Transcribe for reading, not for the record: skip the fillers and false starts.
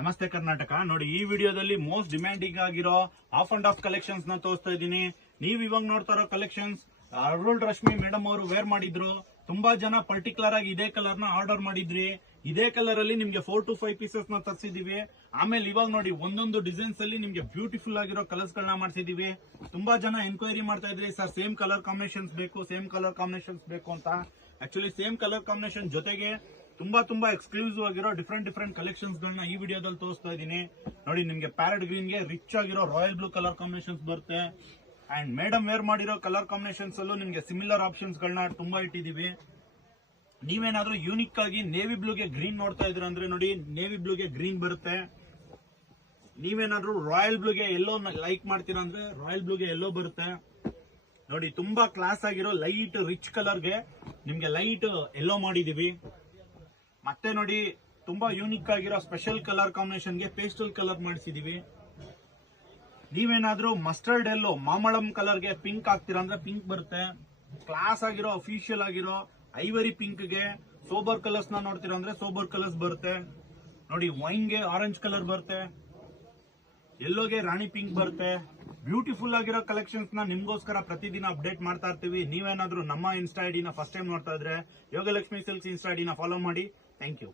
ನಮಸ್ತೆ ಕರ್ನಾಟಕ. ನೋಡಿ, ಈ ವಿಡಿಯೋದಲ್ಲಿ ಮೋಸ್ಟ್ ಡಿಮ್ಯಾಂಡಿಂಗ್ ಆಗಿರೋ ಆಫ್ ಅಂಡ್ ಆಫ್ ಕಲೆಕ್ಷನ್ಸ್ ನ ತೋರಿಸ್ತಾ ಇದ್ದೀನಿ. ನೀವ್ ಇವಾಗ ನೋಡ್ತಾ ಇರೋ ಕಲೆಕ್ಷನ್ಸ್ ಅರುಳ್ ರಶ್ಮಿ ಮೇಡಮ್ ಅವರು ವೇರ್ ಮಾಡಿದ್ರು. ತುಂಬಾ ಜನ ಪರ್ಟಿಕ್ಯುಲರ್ ಆಗಿ ಇದೇ ಕಲರ್ ನ ಆರ್ಡರ್ ಮಾಡಿದ್ರಿ. ಇದೇ ಕಲರ್ ಅಲ್ಲಿ ನಿಮ್ಗೆ 4 to 5 ಪೀಸಸ್ ನ ತರಿಸಿದೀವಿ. ಆಮೇಲೆ ಇವಾಗ ನೋಡಿ, ಒಂದೊಂದು ಡಿಸೈನ್ಸ್ ಅಲ್ಲಿ ನಿಮ್ಗೆ ಬ್ಯೂಟಿಫುಲ್ ಆಗಿರೋ ಕಲರ್ಸ್ ಗಳನ್ನ ಮಾಡಿಸಿದೀವಿ. ತುಂಬಾ ಜನ ಎನ್ಕ್ವೈರಿ ಮಾಡ್ತಾ ಇದ್ರಿ, ಸರ್ ಸೇಮ್ ಕಲರ್ ಕಾಂಬಿನೇಷನ್ಸ್ ಬೇಕು ಅಂತ. ಆಕ್ಚುಲಿ ಸೇಮ್ ಕಲರ್ ಕಾಂಬಿನೇಷನ್ ಜೊತೆಗೆ ತುಂಬಾ ಎಕ್ಸ್ಕ್ಲೂಸಿವ್ ಆಗಿರೋ ಡಿಫ್ರೆಂಟ್ ಕಲೆಕ್ಷನ್ಸ್ ಗಳನ್ನ ಈ ವಿಡಿಯೋದಲ್ಲಿ ತೋರಿಸ್ತಾ ಇದ್ದೀನಿ. ನೋಡಿ, ನಿಮ್ಗೆ ಪ್ಯಾರೆಟ್ ಗ್ರೀನ್ ಗೆ ರಿಚ್ ಆಗಿರೋ ರಾಯಲ್ ಬ್ಲೂ ಕಲರ್ ಕಾಂಬಿನೇಷನ್ಸ್ ಬರುತ್ತೆ. ಅಂಡ್ ಮೇಡಮ್ ವೇರ್ ಮಾಡಿರೋ ಕಲರ್ ಕಾಂಬಿನೇಷನ್ಸ್ ಅಲ್ಲೂ ನಿಮ್ಗೆ ಸಿಮಿಲರ್ ಆಪ್ಷನ್ಸ್ ಗಳನ್ನ ತುಂಬಾ ಇಟ್ಟಿದೀವಿ. ನೀವೇನಾದ್ರೂ ಯೂನಿಕ್ ಆಗಿ ನೇವಿ ಬ್ಲೂಗೆ ಗ್ರೀನ್ ನೋಡ್ತಾ ಇದ್ರ ಅಂದ್ರೆ ನೋಡಿ, ನೇವಿ ಬ್ಲೂಗೆ ಗ್ರೀನ್ ಬರುತ್ತೆ. ನೀವೇನಾದ್ರೂ ರಾಯಲ್ ಬ್ಲೂಗೆ ಎಲ್ಲೋ ಲೈಕ್ ಮಾಡ್ತೀರಾ ಅಂದ್ರೆ ರಾಯಲ್ ಬ್ಲೂಗೆ ಎಲ್ಲೋ ಬರುತ್ತೆ. ನೋಡಿ, ತುಂಬಾ ಕ್ಲಾಸ್ ಆಗಿರೋ ಲೈಟ್ ರಿಚ್ ಕಲರ್ಗೆ ನಿಮ್ಗೆ ಲೈಟ್ ಎಲ್ಲೋ ಮಾಡಿದೀವಿ. ಮತ್ತೆ ನೋಡಿ, ತುಂಬಾ ಯೂನಿಕ್ ಆಗಿರೋ ಸ್ಪೆಷಲ್ ಕಲರ್ ಕಾಂಬಿನೇಷನ್ಗೆ ಪೇಸ್ಟಲ್ ಕಲರ್ ಮಾಡಿಸಿದೀವಿ. ನೀವೇನಾದ್ರೂ ಮಸ್ಟರ್ಡ್ ಎಲ್ಲೋ ಮಾಮಳಂ ಕಲರ್ಗೆ ಪಿಂಕ್ ಹಾಕ್ತೀರಾ ಅಂದ್ರೆ ಪಿಂಕ್ ಬರುತ್ತೆ. ಕ್ಲಾಸ್ ಆಗಿರೋ ಅಫಿಷಿಯಲ್ ಆಗಿರೋ ಐವರಿ ಪಿಂಕ್ಗೆ ಸೋಬರ್ ಕಲರ್ಸ್ ನ ನೋಡ್ತೀರಾ ಅಂದ್ರೆ ಸೋಬರ್ ಕಲರ್ಸ್ ಬರುತ್ತೆ. ನೋಡಿ, ವೈನ್ಗೆ ಆರೆಂಜ್ ಕಲರ್ ಬರುತ್ತೆ, ಎಲ್ಲೋಗೆ ರಾಣಿ ಪಿಂಕ್ ಬರುತ್ತೆ. ಬ್ಯೂಟಿಫುಲ್ ಆಗಿರೋ ಕಲೆಕ್ಷನ್ಸ್ ನ ನಿಮ್ಗೋಸ್ಕರ ಪ್ರತಿದಿನ ಅಪ್ಡೇಟ್ ಮಾಡ್ತಾ ಇರ್ತೀವಿ. ನೀವೇನಾದ್ರೂ ನಮ್ಮ ಇನ್ಸ್ಟಾ ಐಡಿನ ಫಸ್ಟ್ ಟೈಮ್ ನೋಡ್ತಾ ಇದ್ರೆ ಯೋಗಲಕ್ಷ್ಮಿ ಸಿಲ್ಕ್ಸ್ ಇನ್ಸ್ಟಾ ಐಡಿನ ಫಾಲೋ ಮಾಡಿ. Thank you.